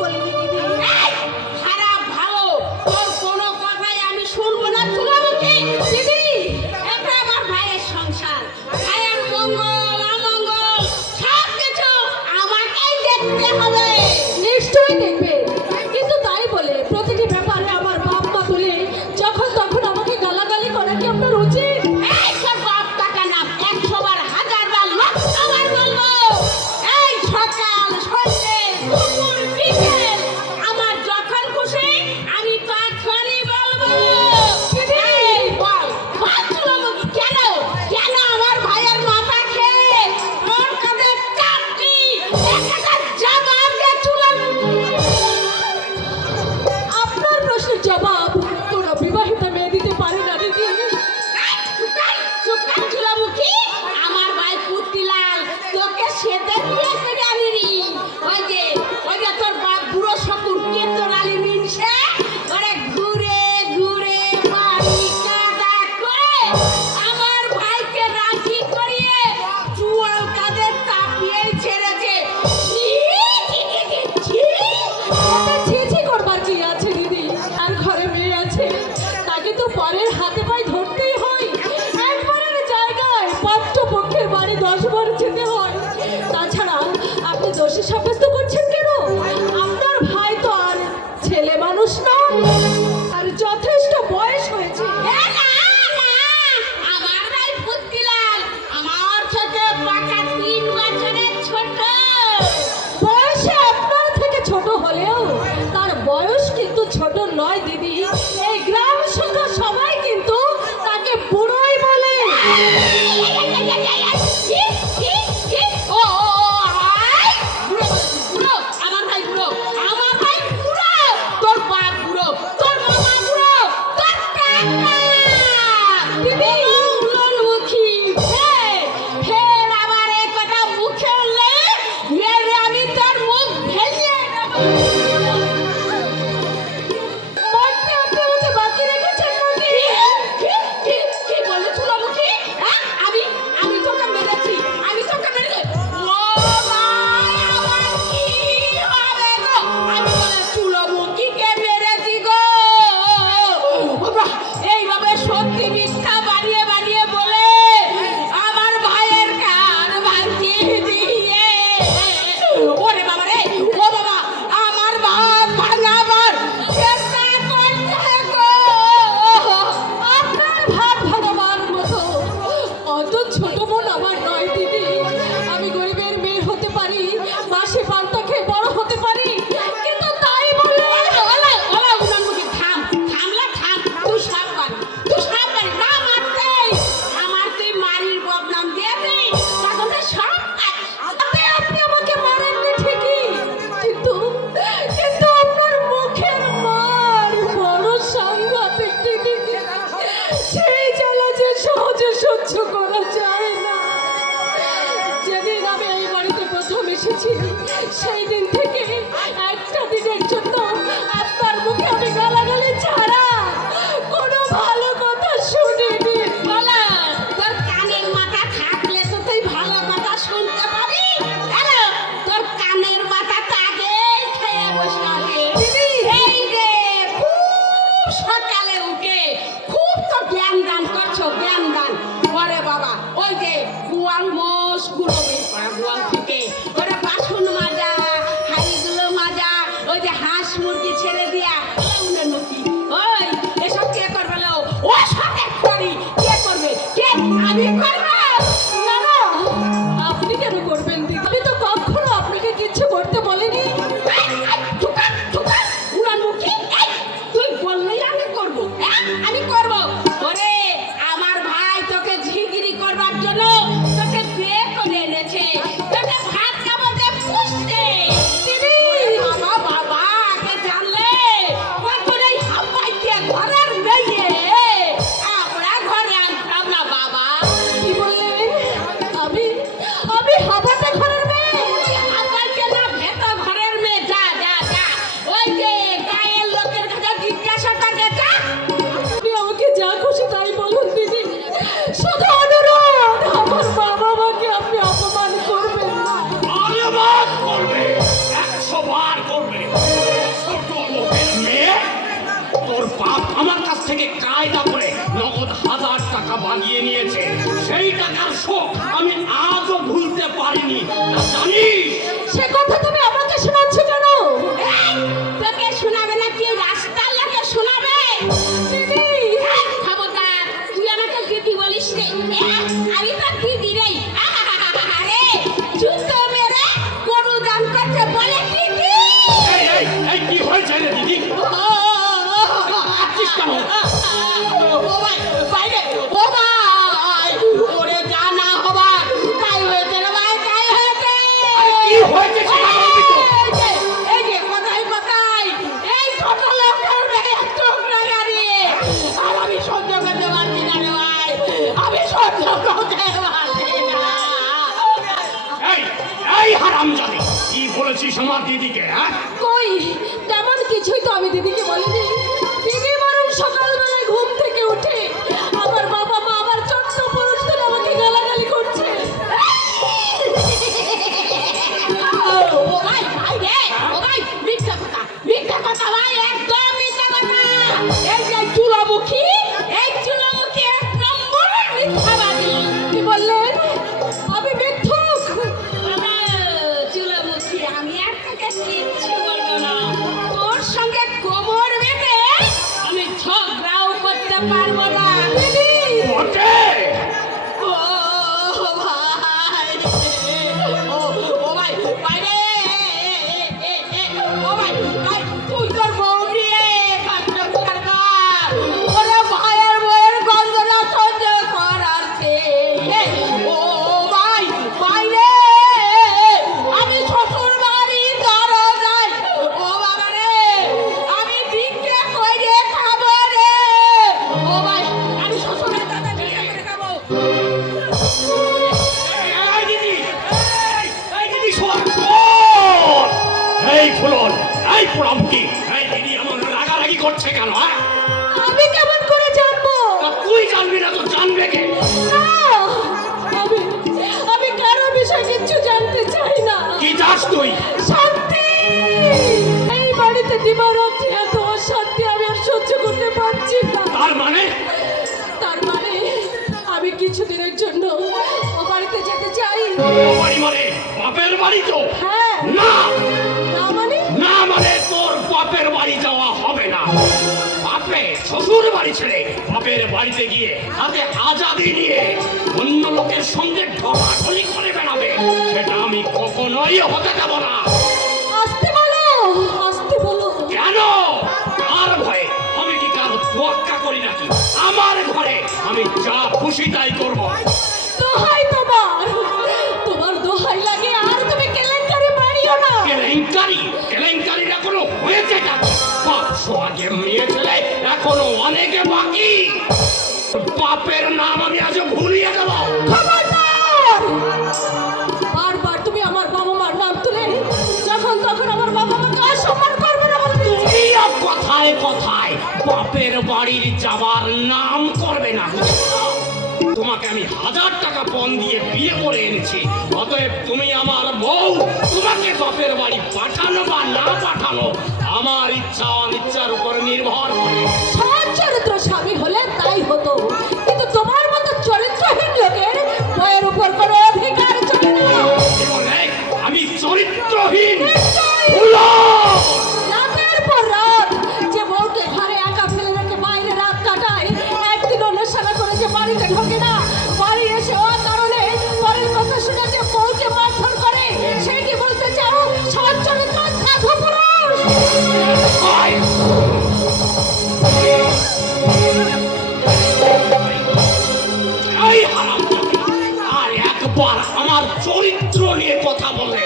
বলিনি দিদি। খারাপ ভালো তোর কোনো কথাই আমি শুনবো না। চুলামুখী দিদি, এটা আমার ভাইয়ের সংসার, ভাইয়ের মঙ্গল অমঙ্গল সব কিছু আমাকেই দেখতে হবে। নিশ্চয়ই দেখবে, কিন্তু তাই বলে প্রতিটি ব্যাপারে আমার বাপ মা তুলে যখন তখন আমাকে গালাগালি করা কি আপনার উচিত? এই সব বাপ টাকা না, 100 বার 1000 বার 1,00,000 বার বলবো। এই সকাল সন্ধ্যে দুপুর বিকেল আমার যখন খুশি আমি তখনই বলবো। এই বল বল চুলামুখী, কেন কেন আমার ভাইয়ের মাথা খেয়ে ওর কাঁধে চাপটি একটা জবাব দে চুলামুখী। আপনার প্রশ্নের জবাব কোনো বিবাহিতা মেয়ে দিতে পারে না দিদি। চুলামুখী, আমার ভাই পুতিলাল তোকে সেতে বিয়ে করে আনিনি। ওই যে তোর বাপ বুড়ো শকুন কেতন আলী মিনসে ওরে ঘুরে ঘুরে বাড়ি কাদা করে আমার ভাইকে রাজি করিয়ে চুয়াল কাঁধে চাপিয়ে ছেড়েছে। ছি করবার কি আছে দিদি? আর ঘরে মেয়ে আছে, তাকে তো পরের হাতে পায়ে ধরতেই হয়। একবারের জায়গায় পাত্রপক্ষের বাড়ি 10 বার যেতে হয়। তাছাড়া আপনি দোষী সাব্যস্ত করছেন কেন? আপনার ভাই তো আর ছেলে মানুষ না, আর যথেষ্ট বয়স হয়েছে। না না, আমার ভাই পুতিলাল আমার থেকে পাকা 3 বছরের ছোট। বয়সে আপনার থেকে ছোট হলেও তার বয়স কিন্তু ছোট নয় দিদি। এই গ্রাম সঙ্গে সবাই কিন্তু তাকে বুড়োই বলে। আমার ভাই বুড়ো, আমার ভাই বুড়ো, তোর বাপ বুড়ো, তোর মামা বুড়ো, তোর কাকা। দিদি উলনমুখী, ফের আবার এই কথা মুখে উঠলে মেরে আমি তোর মুখ ভেঙে দেবো। মরতে আপনি আমাকে বাকি রেখেছেন নাকি? কি বলে চুলামুখী? হ্যাঁ? আমি তোকে মেরেছি, আমি তোকে মেরেছি। ও মা, আমার কি হবে গো? আমি বলে চুলামুখীকে মেরেছি গো। বাবা, এইভাবে সত্যি মিথ্যা বানিয়ে বানিয়ে বলে আমার ভাইয়ের কান ভাঙিয়ে দিয়ে। ওরে বাবা রে, ও বাবা, আমার ভাত ভাঙাবার চেষ্টা করছে গো। আপনার ভাত ভাগাবার মতো অত ছোট মন আমার নয় দিদি। আমি গরিবের মেয়ে হতে পারি, মাসে পান্তা খেয়ে বড় হতে পারি, কিন্তু তাই বলে ওলা উনানমুখী, থামলে থাম। তুই সব পারি না মারতে। আমার তুই মারির বদনাম দিয়েছি, তখন তো সব পারি। আপনি আমাকে মারেননি ঠিকই, কিন্তু আপনার মুখের মার বড় সাংঘাতিক দিদি। সেই জ্বালা যে সহজে সহ্য করা যায় না। যেদিন আমি এই বাড়িতে প্রথম এসেছি সেই দিন থেকে একটা দিনের জন্য আপনার মুখে আমি গালাগালি ছাড়া কোনো ভালো কথা শুনিনি। বলা, তোর কানের মাথা থাকলে তো তুই ভালো কথা শুনতে পাবি। হ্যালো, তোর কানের মাথা তো আগেই খেয়ে বসে আছে। এই রে, খুব সকালে উঠে খুব তো জ্ঞান দান করছো, জ্ঞান দান। ওরে বাবা, ওই যে গোয়াল মোষ গুলো বের করা গোয়াল থেকে, ওরে বাসন মাজা, হাঁড়িগুলো মাজা, ওই যে হাঁস বাগিয়ে নিয়েছে, সেই টাকার শোক আমি আজও ভুলতে পারিনি। তা জানিস, সে কথা তুমি আমাকে শোনাচ্ছ কেন? এই, তোকে শোনাবে না কি রাস্তার লোকে শোনাবে? দিদি, এই, খবরদার, তুই আমাকে দিদি বলিস রে। আমি তো দিদি রে। আরে জুতো মেরে গরু দাম করতে বলে দিদি। এই এই এই কি হয়েছে রে দিদি? আছিস কেন? ও ভাই, বাইরে, ও ভাই, ওরে জানা হবার, তাই হয়েছে রে ভাই, তাই হয়েছে। কি হয়েছে সেটা বলবি তো? এই যে, কোথায়, এই ছোট লোকের মেয়ে টুকরা গাড়ি। আর আমি সহ্য করতে পারছি না রে ভাই, আমি সহ্য করতে পারছি না। এই এই হারামজাদি, কি বলেছিস আমার দিদিকে? হ্যাঁ, কই তেমন কিছুই তো আমি দিদিকে বলিনি। দিদি বরং সকালবেলায় ঘুম থেকে উঠে আমার বাবা মা আমার চট্ট পুরুষদের আমাকে গালাগালি করছে। ও ভাই, ভাই রে, ও ভাই, মিথ্যা কথা ভাই, একদম মিথ্যা কথা। এই যে চুলামুখী, এক নম্বরের মিথ্যাবাদী। কি বললেন? আমি মিথ্যুক? বাবা, চুলামুখী, আমি আর তোকে কিচ্ছু বলবো না। তোর সঙ্গে কোমর বেঁধে আমি ঝগড়াও করতে পারবো না। দিদি, বটে। ও ভাই, ও ভাই, ভাই রে, ও ভাই, ভাই, তুই তোর বউ নিয়ে কাজটা কর না। ওরে ভাইয়ের বউয়ের গন্ধটা সহ্য করার চেয়ে, ও ভাই, ভাই রে, আমি শ্বশুর বাড়ি দরজায়, ও বাবা রে, আমি ভিক্ষে করে খাবো রে। ও ভাই, আমি শ্বশুরের দাদা ভিক্ষে করে খাবো। এই দিদি, এই দিদি শোন, শোন। এই ফুলন, এই পোড়ামুখী, এই দিদি আমার রাগারাগি করছে কেন? হ্যাঁ, আমি কেমন করে জানবো? তা তুই জানবি না তো জানবে কে? না, আমি আমি কারো বিষয় কিচ্ছু জানতে চাই না। কি চাস তুই? শান্তি! এই বাড়িতে দিবারাত্রি এত অশান্তি আমি আর সহ্য করতে পারছি না। তার মানে তার মানে আমি কিছুদিনের জন্য ও বাড়িতে যেতে চাই। ও বাড়ি মানে বাপের বাড়ি তো? হ্যাঁ, না, না মানে? না মানে তোর বাপের বাড়ি যাওয়া হবে না। বাপে শ্বশুর বাড়ি ছেড়ে বাপের বাড়িতে গিয়ে হাতে আজাদি নিয়ে অন্য লোকের সঙ্গে ঢলাঢলি করে বেড়াবে, সেটা আমি কখনোই হতে দেব না। আসতে বলো, আসতে বলো। কেন? কার ভয়ে? আমি কি কারো তোয়াক্কা করি নাকি? আমার ঘরে আমি যা খুশি তাই করবো। দোহাই তোমার, তোমার দোহাই লাগে আর তুমি কেলেঙ্কারি মারিও না। কেলেঙ্কারি? কেলেঙ্কারির এখনো হয়েছে কাকে? 500 আগে মেয়ে ছেলে এখনো অনেকে বাকি। বাপের নাম আমি আজ ভুলিয়ে দেব। খবরদার! বারবার তুমি আমার বাবা মার নাম তুলে যখন তখন আমার বাবা মাকে অসম্মান করবে না বলে দিচ্ছি। এই কথায় কথায় বাপের বাড়ির যাবার নাম করবে না। তোমাকে আমি 1000 টাকা পণ দিয়ে বিয়ে করে এনেছি, অতএব তুমি আমার বউ। তোমাকে বাপের বাড়ি পাঠানো বা না পাঠানো আমার ইচ্ছা অনিচ্ছার উপর নির্ভর করে। সৎ চরিত্র স্বামী হলে তাই হতো, কিন্তু তোমার মতো চরিত্রহীন লোকের বইয়ের উপর কোনো অধিকার চলে না। বলে আমি চরিত্রহীন? নিশ্চয়ই। ফুলন! রাতের পর রাত যে বউকে ঘরে একা ফেলে রেখে বাইরে রাত কাটায়, একদিনও নেশানা করে যে বাড়িতে ঢোকে না, বাড়ি এসে ও কারণে পরের কথা শুনে যে বউকে মারধর করে, সেই কি বলতে চাও সৎ চরিত্র সাধু পুরুষ? হয়। এই হারামজাদি, আর একবার আমার চরিত্র নিয়ে কথা বলে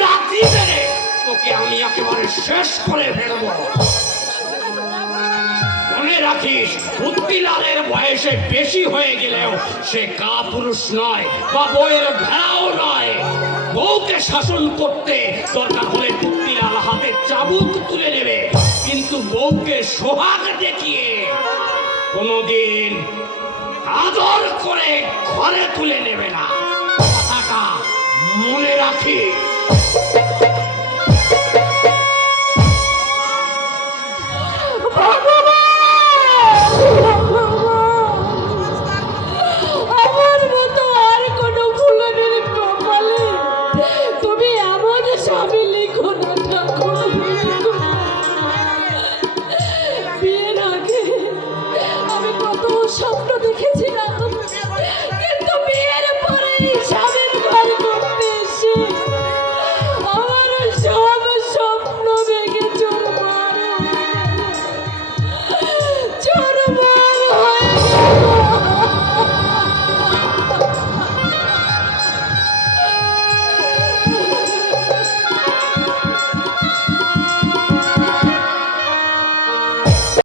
লাথি মেরে তোকে আমি একেবারে শেষ করে ফেলবো। মনে রাখিস, বুদ্ধিলালের বয়সে বেশি হয়ে গেলেও সে কাপুরুষ নয় বা বইয়ের ভেড়াও নয়। বউকে শাসন করতে দরকার হলে বুদ্ধিলাল হাতে চাবুক তুলে নেবে, কিন্তু বউকে সোহাগ দেখিয়ে কোনোদিন আদর করে ঘরে তুলে নেবে না। কথাটা মনে রাখিস।